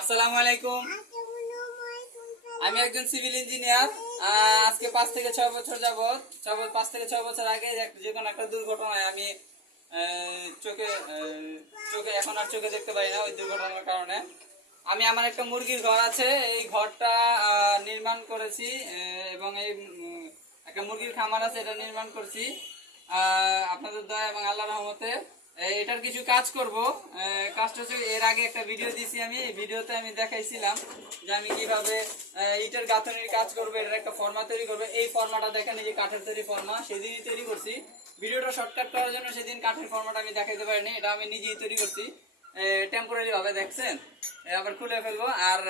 আসসালামু আলাইকুম। আমি একজন সিভিল ইঞ্জিনিয়ার। আজকে 5 থেকে 6 বছর যাবত 5 থেকে 6 বছর আগে যে কোনো একটা দুর্ঘটনায় আমি চোখে চোখে এখন আর চোখে দেখতে পাই না। ওই দুর্ঘটনার কারণে আমি আমার একটা মুরগির ঘর আছে, এই ঘরটা নির্মাণ করেছি এবং এই একটা মুরগির খামার আছে, এটা নির্মাণ করছি আপনাদের দয়া এবং আল্লাহর রহমতে। এটার কিছু কাজ করব। কাজটা হচ্ছে, এর আগে একটা ভিডিও দিয়েছি, আমি এই ভিডিওতে আমি দেখাইছিলাম যে আমি কিভাবে ইটের গাঁথনির কাজ করবো। এটার একটা ফর্মা তৈরি করবো। এই ফর্মাটা দেখেন, এই যে কাঠের তৈরি ফর্মা, সেদিনই তৈরি করছি। ভিডিওটা শর্টকাট করার জন্য সেদিন কাঠের ফর্মাটা আমি দেখাইতে পারিনি, এটা আমি নিজেই তৈরি করছি টেম্পোরারি ভাবে, দেখছেন। আবার খুলে ফেলবো। আর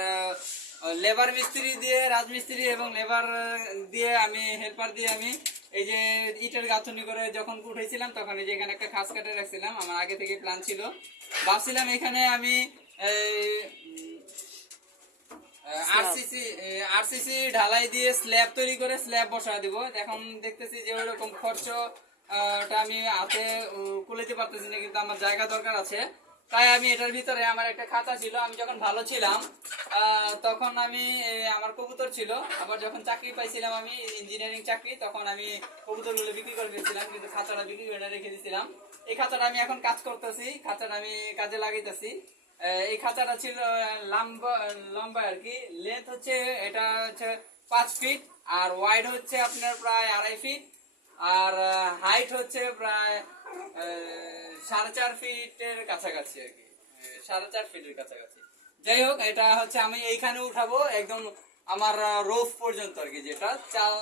লেবার মিস্ত্রি দিয়ে, রাজমিস্ত্রি এবং লেবার দিয়ে, আমি হেল্পার দিয়ে আমি এই যে ইটের গাঁথনি করে যখন উঠেছিলাম, তখন এই যে এখানে একটা খাস কাটে রাখছিলাম। আমার আগে থেকে প্ল্যান ছিল, ভাবছিলাম এখানে আমি আরসিসি ঢালাই দিয়ে স্ল্যাব তৈরি করে স্ল্যাব বসা দিব। এখন দেখতেছি যে ওইরকম খরচটা আমি হাতে কুলাইতে পারতেছি না, কিন্তু আমার জায়গা দরকার আছে। তাই আমি এটার ভিতরে, আমার একটা খাতা ছিল, আমি যখন ভালো ছিলাম তখন আমি আমার কবুতর ছিল। আবার যখন চাকরি পাইছিলাম, আমি ইঞ্জিনিয়ারিং চাকরি, তখন আমি কবুতরগুলো বিক্রি করে দিয়েছিলাম, কিন্তু খাতাটা বিক্রি করে রেখে দিয়েছিলাম। এই খাতাটা আমি এখন কাজ করতেছি, খাতাটা আমি কাজে লাগাইতেছি। এই খাঁচাটা ছিল লম্বা আর কি। লেন্থ হচ্ছে, এটা হচ্ছে 5 ফিট, আর ওয়াইড হচ্ছে আপনার প্রায় 2.5 ফিট, আর হাইট হচ্ছে প্রায় 4.5 ফিটের কাছাকাছি আর কি, 4.5 ফিটের কাছাকাছি। যাই হোক, এটা হচ্ছে আমি এইখানে উঠাবো একদম আমার রোফ পর্যন্ত আর কি, যেটা চাল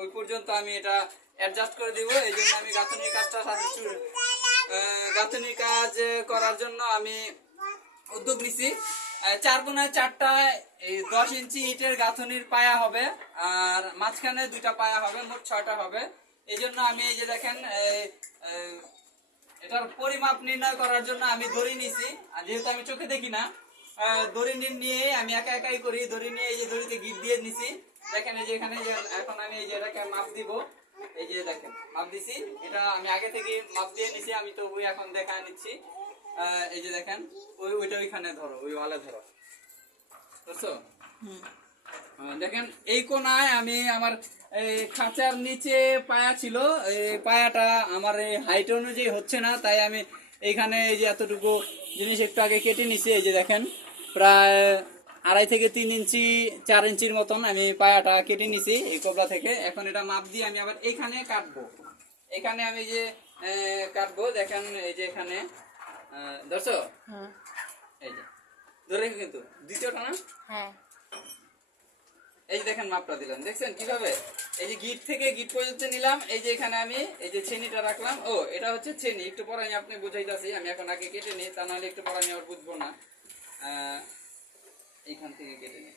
ওই পর্যন্ত আমি এটা অ্যাডজাস্ট করে দিব। এই জন্য আমি গাঁথনির কাজটা গাঁথনির কাজ করার জন্য আমি উদ্যোগ নিছি। 4x4টা 10 ইঞ্চি ইটের গাঁথনির পায়া হবে, আর মাঝখানে 2টা পায়া হবে, মোট 6টা হবে। এই জন্য আমি এই যে দেখেন, এটার পরিমাপ নির্ণয় করার জন্য আমি দড়ি নিছি। আর যেহেতু আমি চোখে দেখি না, দড়ি নিয়ে আমি একাই করি। দড়ি নিয়ে এই যে দড়িতে গিট দিয়ে নিছি, দেখেন এই যে এখানে। এখন আমি এই যে এটাকে মাপ দিব, এই যে দেখেন মাপ দিছি। এটা আমি আগে থেকে মাপ দিয়ে নিছি, আমি তো ওই এখন দেখা নিচ্ছি। এই যে দেখেন, ওইটা ওইখানে ধরো, ওই ওয়ালে ধরো, বুঝছো? দেখেন এই কোনায় আমি আমার এই খাঁচার নিচে পায়া ছিল, এই পায়াটা আমার এই হাইট অনুযায়ী হচ্ছে না, তাই আমি এইখানে এই যে এতটুকু জিনিস একটু আগে কেটে নিছি। এই যে দেখেন, প্রায় 2.5 থেকে 3 ইঞ্চি 4 ইঞ্চির মতন আমি পায়াটা কেটে নিছি এই কোবরা থেকে। এখন এটা মাপ দিয়ে আমি আবার এইখানে কাটবো। এখানে আমি যে কাটবো, দেখেন এই যে এখানে ধরছো, এই যে ধরে কিন্তু দ্বিতীয়টা না, এই যে দেখেন মাপটা দিলাম, দেখছেন কিভাবে? এই যে গিট থেকে গিট পর্যন্ত নিলাম। এই যে এখানে আমি এই যে ছেনিটা রাখলাম। ও, এটা হচ্ছে ছেনি। একটু পরে আমি আপনি বুঝাইতেছি, আমি এখন আগে কেটে নিই, তা নাহলে একটু পরে আমি আর বুঝবো না। এইখান থেকে কেটে নিই,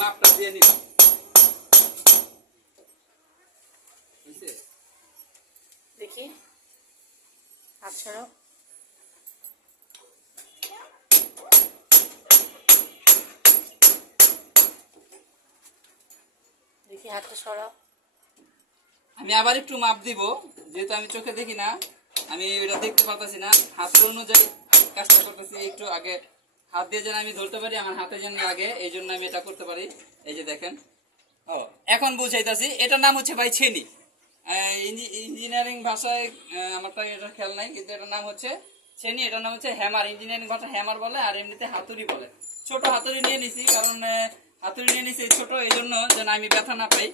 মাপটা দিয়ে নিলাম, বুঝছে? দেখি আচ্ছা, দেখি হাতটা সরাও। আমি আবার একটু মাপ দিব, যেহেতু আমি চোখে দেখি না, আমি এটা দেখতে পারতেছি না। হাতের অনুযায়ী কাজটা করতেছি। একটু আগে হাত দিয়ে যেন আমি ধরতে পারি, আমার হাতে যেন লাগে, এই জন্য আমি এটা করতে পারি। এই যে দেখেন, ও এখন বুঝাইতেছি। এটার নাম হচ্ছে ভাই ছেনি। ইঞ্জিনিয়ারিং ভাষায় আমার তো এটা খেয়াল নাই, কিন্তু এটার নাম হচ্ছে ছেনি। এটার নাম হচ্ছে হ্যামার। ইঞ্জিনিয়ারিং ভাষা হ্যামার বলে, আর এমনিতে হাতুড়ি বলে। ছোট হাতুড়ি নিয়ে নিছি, কারণ হাতুড়ি নিয়ে নিছি ছোট, এই জন্য যেন আমি ব্যথা না পাই।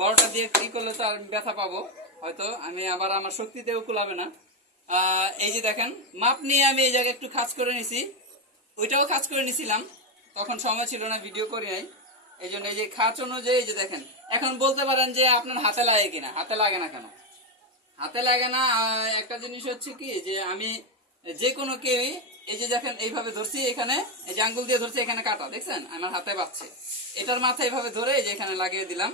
বড়টা দিয়ে কি করলে তো আর ব্যথা পাবো হয়তো, আমি আবার আমার শক্তিতেও কুলাবে না। এই যে দেখেন, মাপ নিয়ে আমি এই জায়গায় একটু কাজ করে নিছি। ওইটাও কাজ করে নিছিলাম, তখন সময় ছিল না, ভিডিও করি নাই। এই জন্য এই যে খাঁচ অনুযায়ী, এই যে দেখেন। এখন বলতে পারেন যে আপনার হাতে লাগে কিনা, হাতে লাগে না কেন? হাতে লাগে না একটা জিনিস হচ্ছে কি, যে আমি যে কোনো কেউই, এই যে দেখেন এইভাবে ধরছি, এখানে এই যে আঙ্গুল দিয়ে ধরছি, এখানে কাটা, দেখছেন আমার হাতে বাজছে। এটার মাথা এইভাবে ধরে এই যে এখানে লাগিয়ে দিলাম,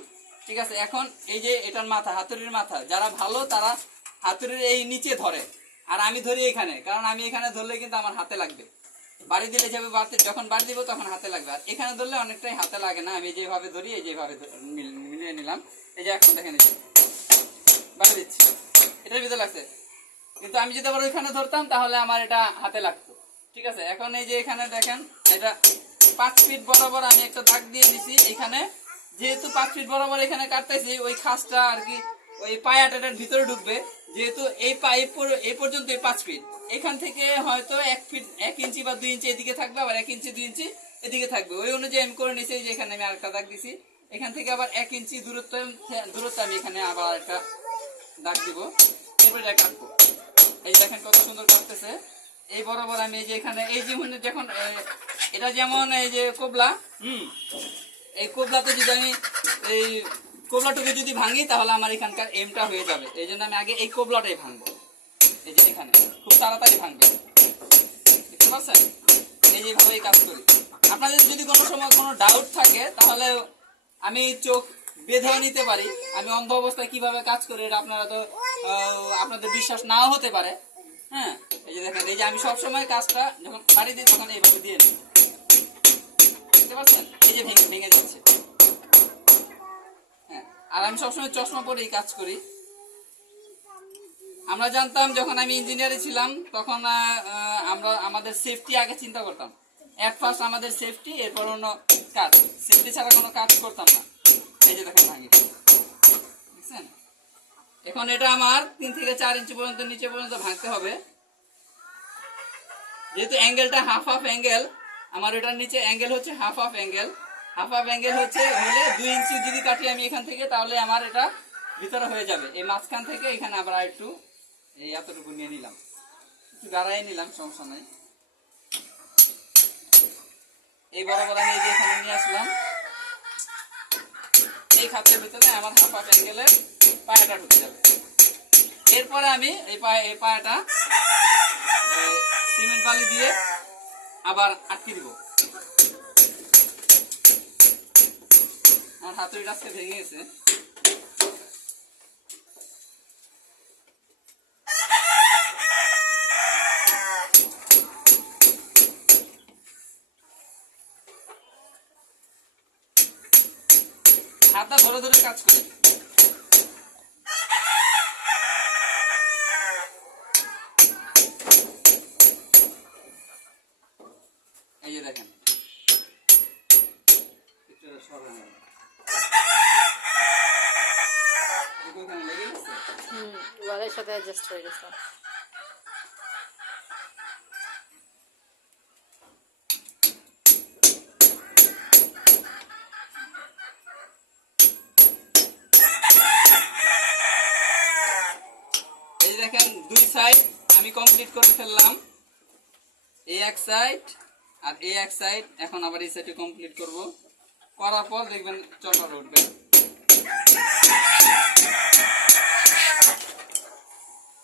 ঠিক আছে। এখন এই যে এটার মাথা, হাতুড়ির মাথা, যারা ভালো তারা হাতুড়ির এই নিচে ধরে, আর আমি ধরি এখানে, কারণ আমি এখানে ধরলে কিন্তু আমার হাতে লাগবে। বাড়ি দিলে যাবে, যখন বাড়ি দিব তখন হাতে লাগবে। আর এখানে ধরলে অনেকটাই হাতে লাগে না, আমি যেভাবে ধরি এই যেভাবে মিলিয়ে নিলাম। এই যে এখন দেখেন, বাড়ি দিচ্ছি, এটার ভিতরে লাগছে। কিন্তু আমি যদি আবার ওইখানে ধরতাম, তাহলে আমার এটা হাতে লাগতো। ঠিক আছে, এখন এই যে এখানে দেখেন এটা 5 ফিট বরাবর আমি একটা দাগ দিয়ে নিছি এখানে। যেহেতু 5 ফিট বরাবর এখানে কাটতেছি, ওই খাসটা আর কি ওই পায়াটার ভিতরে ঢুকবে। যেহেতু এই পাইপ এই পর্যন্ত 5 ফিট, এখান থেকে হয়তো 1 ফিট 1 ইঞ্চি বা 2 ইঞ্চি এদিকে থাকবে, আবার 1 ইঞ্চি 2 ইঞ্চি এদিকে থাকবে। ওই অনুযায়ী আমি করে নিছি যে এখানে আমি আরেকটা দাগ দিছি। এখান থেকে আবার 1 ইঞ্চি দূরত্ব আমি এখানে আবার একটা দাগ দিব। এরপর এটা কাটবো। এই দেখেন কত সুন্দর কাটতেছে। এই বরাবর আমি এই যে এখানে এই যে যখন এটা যেমন এই যে কোবলা, এই কোবলাতে যদি আমি এই কোবলাটুকু যদি ভাঙি তাহলে আমার এখানকার এমটা হয়ে যাবে। এই জন্য আমি আগে এই কোবলাটাই ভাঙবো। এই যে এখানে খুব তাড়াতাড়ি ভাঙবে, দেখতে পাচ্ছেন? এই যেভাবেই কাজ করি। আপনাদের যদি কোনো সময় কোনো ডাউট থাকে তাহলে আমি চোখ বেঁধেও নিতে পারি। আমি অন্ধ অবস্থায় কিভাবে কাজ করি এটা আপনারা তো আপনাদের বিশ্বাস নাও হতে পারে। হ্যাঁ, এই যে দেখেন, এই যে আমি সবসময় কাজটা যখন পাড়ি দিই তখন এইভাবে দিয়ে নিই, বুঝতে পারছেন? এই যে ভেঙে ভেঙে যাচ্ছে। হ্যাঁ, আর আমি সবসময় চশমা পরেই কাজ করি। আমরা জানতাম যখন আমি ইঞ্জিনিয়ারে ছিলাম তখন আমরা আমাদের সেফটি আগে চিন্তা করতাম। এট ফার্স্ট আমাদের সেফটি, এরপর অন্য কাজ। সেফটি ছাড়া কোনো কাজ করতাম না। এই যে দেখেন ভাঙি, বুঝছেন? এখন এটা আমার 3 থেকে 4 ইঞ্চি পর্যন্ত নিচে পর্যন্ত ভাঙতে হবে। যেহেতু অ্যাঙ্গেলটা হাফ হাফ অ্যাঙ্গেল, আমার এটার নিচে অ্যাঙ্গেল হচ্ছে half half angle. Half half angle হলে 2 ইঞ্চি যদি কাটি আমি এখান থেকে, তাহলে আমার এটা ভিতরে হয়ে যাবে। এই মাঝখান থেকে এখানে আবার একটু এই এতটুকু নিয়ে নিলাম, একটু গাড়াই নিলাম, সমস্যা নাই। এই বরাবর আমি এই যে এখানে নিয়ে আসলাম। এই খাতের ভিতরে আমার হাফ হাফ অ্যাঙ্গেলের পায়াটা ঢুকে যাবে। এরপরে আমি এই পায়াটা সিমেন্ট বালি দিয়ে আবার আটকে দিব। আমার হাতুড়িটা আজকে ভেঙে গেছে। হাতটা ধরে ধরে কাজ করি। এই যে দেখেন, একটু সরান। ওখানে লেগে গেছে। ওয়ালের সাথে অ্যাডজাস্ট হয়ে গেছে। এই যে দেখেন, 2 সাইড আমি কমপ্লিট করে ফেললাম। এই এক সাইড আর এই এক সাইড। এখন আবার এই সাইডে কমপ্লিট করব। করার পর দেখবেন চটার উঠবে।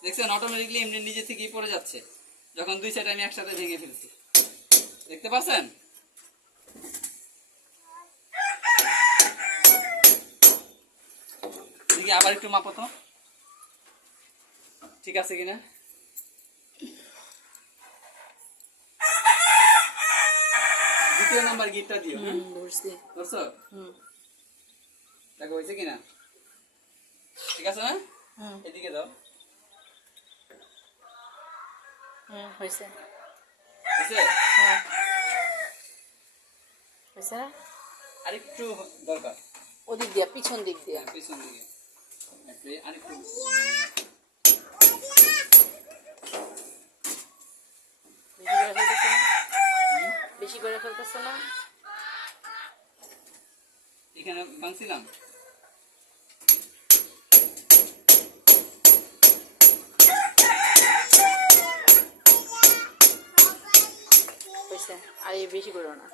দেখছেন, অটোমেটিকলি এমনি নিজে থেকেই পড়ে যাচ্ছে যখন 2 সাইড আমি একসাথে ভেঙে ফেলছি। দেখতে পাচ্ছেন? দেখি আবার একটু মাপো তো, ঠিক আছে কিনা। দ্বিতীয় নাম্বার গিটটা দিও। ধরছো? দেখো হয়েছে কিনা, ঠিক আছে না? এদিকে দাও। হয়েছে হয়েছে? হয়েছে না? আরেকটু দরকার, ওদিক দিয়া, পিছন দিক দিয়া। পিছন দিকে আরেকটু। বেশি করে ফেলতেছে না? এখানে ভাঙছিলাম। হয়েছে, আর এই বেশি করো না।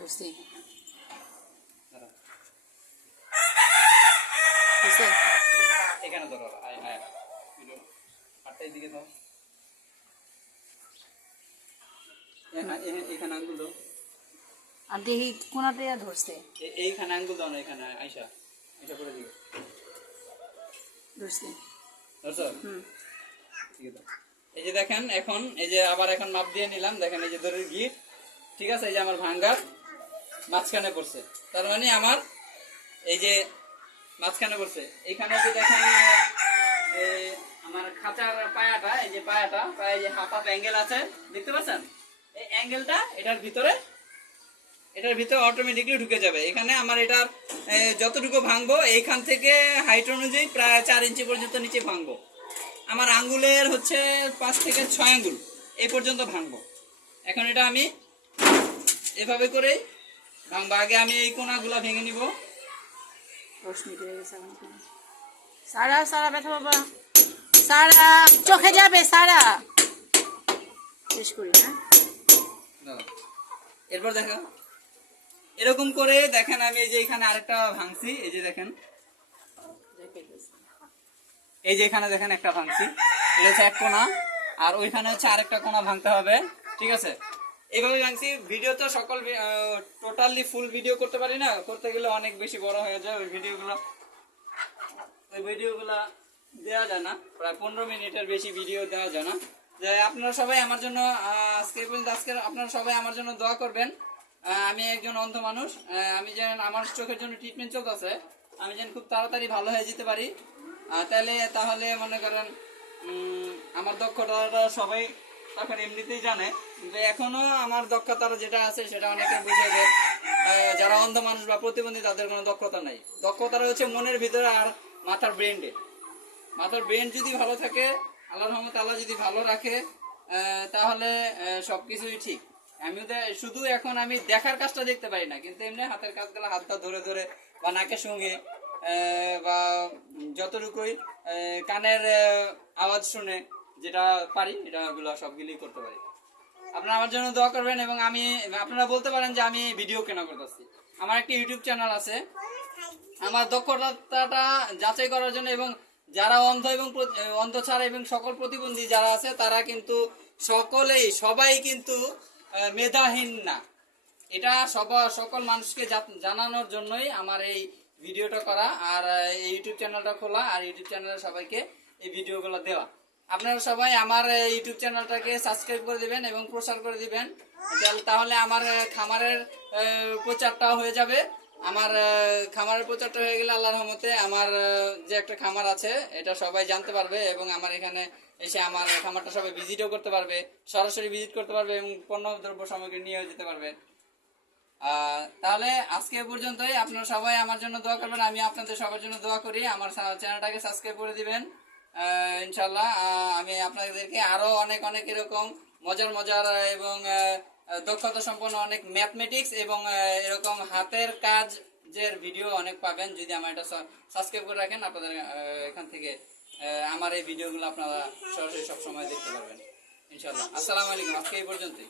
বুঝছি। এখানে ধরো, আয় আয়, হাতটা এদিকে দাও। এখানে আঙ্গুল দাও, আর দেখি কোনাতে ধরছে, এইখানে আঙ্গুল দাও না, এখানে আইসা আইসা করে দিও। ধরছে। ধরছো? হুম। ঠিক আছে। এই যে দেখেন এখন এই যে আবার এখন মাপ দিয়ে নিলাম, দেখেন এই যে দড়ির গিট, ঠিক আছে, এই যে আমার ভাঙ্গার মাঝখানে পড়ছে, তার মানে আমার এই যে মাঝখানে পড়ছে। এখানে যে দেখেন আমার খাঁচার পায়াটা, এই যে পায়াটা পায়ে যে হাফ হাফ অ্যাঙ্গেল আছে দেখতে পাচ্ছেন, এই অ্যাঙ্গেলটা এটার ভিতরে অটোমেটিকলি ঢুকে যাবে। এখানে আমার এটার যতটুকু ভাঙবো এইখান থেকে হাইট অনুযায়ী প্রায় 4 ইঞ্চি পর্যন্ত নিচে ভাঙবো। আমার আঙ্গুলের হচ্ছে 5 থেকে 6 আঙ্গুল এই পর্যন্ত ভাঙবো। এখন এটা আমি এভাবে করেই ভাঙবো। আগে আমি এই কোনাগুলা ভেঙে নিব। 10 মিনিট হয়ে গেছে এখন। সারা সারা ব্যথা বাবা, সারা চোখে যাবে, সারা শেষ করি না। এরপর দেখো এরকম করে দেখেন আমি এই যে এখানে আরেকটা ভাঙছি, এই যে দেখেন এই যে এখানে দেখেন একটা ভাঙছি, এটা হচ্ছে এক কোনা, আর ওইখানে হচ্ছে আরেকটা কোনা ভাঙতে হবে, ঠিক আছে। এইভাবে ভাঙছি। ভিডিও তো সকল টোটালি ফুল ভিডিও করতে পারি না, করতে গেলে অনেক বেশি বড় হয়ে যায়। ওই ভিডিওগুলো দেওয়া যায় না, প্রায় 15 মিনিটের বেশি ভিডিও দেওয়া যায় না। যে আপনারা সবাই আমার জন্য আজকে আপনারা সবাই আমার জন্য দোয়া করবেন। আমি একজন অন্ধ মানুষ, আমি যেন আমার চোখের জন্য ট্রিটমেন্ট চলতেছে, আমি যেন খুব তাড়াতাড়ি ভালো হয়ে যেতে পারি। তাহলে মনে করেন আমার দক্ষতাটা সবাই তখন এমনিতেই জানে, কিন্তু এখনো আমার দক্ষতাটা যেটা আছে সেটা অনেকে বুঝে যে যারা অন্ধ মানুষ বা প্রতিবন্ধী তাদের কোনো দক্ষতা নাই। দক্ষতাটা হচ্ছে মনের ভিতরে আর মাথার ব্রেনে। মাথার ব্রেন যদি ভালো থাকে, আল্লাহর রহমতে আল্লাহ যদি ভালো রাখে, তাহলে সবকিছুই ঠিক। আমিও শুধু এখন আমি দেখার কাজটা দেখতে পারি না, কিন্তু এমনি হাতের কাজগুলো হাতটা ধরে ধরে বা নাকের সঙ্গে বা যতটুকুই কানের আওয়াজ শুনে যেটা পারি এটাগুলো সবগুলোই করতে পারি। আপনারা আমার জন্য দোয়া করবেন। এবং আপনারা বলতে পারেন যে আমি ভিডিও কেন করতেছি। আমার একটা ইউটিউব চ্যানেল আছে, আমার দক্ষতাটা যাচাই করার জন্য। এবং যারা অন্ধ এবং অন্ধ ছাড়া এবং সকল প্রতিবন্ধী যারা আছে তারা কিন্তু সবাই কিন্তু মেধাহীন না। এটা সকল মানুষকে জানানোর জন্যই আমার এই ভিডিওটা করা, আর এই ইউটিউব চ্যানেলটা খোলা, আর ইউটিউব চ্যানেলে সবাইকে এই ভিডিওগুলো দেওয়া। আপনারা সবাই আমার ইউটিউব চ্যানেলটাকে সাবস্ক্রাইব করে দিবেন এবং প্রচার করে দিবেন, তাহলে আমার খামারের প্রচারটা হয়ে যাবে। আমার খামারের প্রচারটা হয়ে গেলে আল্লাহর রহমতে আমার যে একটা খামার আছে এটা সবাই জানতে পারবে, এবং আমার এখানে এসে আমার খামারটা সবাই ভিজিটও করতে পারবে, সরাসরি ভিজিট করতে পারবে এবং পণ্য দ্রব্য সামগ্রী নিয়েও যেতে পারবে। তাহলে আজকে পর্যন্তই। আপনারা সবাই আমার জন্য দোয়া করবেন, আমি আপনাদের সবার জন্য দোয়া করি। আমার চ্যানেলটাকে সাবস্ক্রাইব করে দিবেন ইনশাল্লাহ। আমি আপনাদেরকে আরো অনেক অনেক এরকম মজার এবং দক্ষতা সম্পন্ন অনেক ম্যাথমেটিক্স এবং এরকম হাতের কাজের ভিডিও অনেক পাবেন যদি আমার এটা সাবস্ক্রাইব করে রাখেন। আপনাদের এখান থেকে আমার এই ভিডিওগুলো আপনারা সরাসরি সবসময় দেখতে পারবেন ইনশাল্লাহ। আসসালামু আলাইকুম। আজকে এই পর্যন্তই।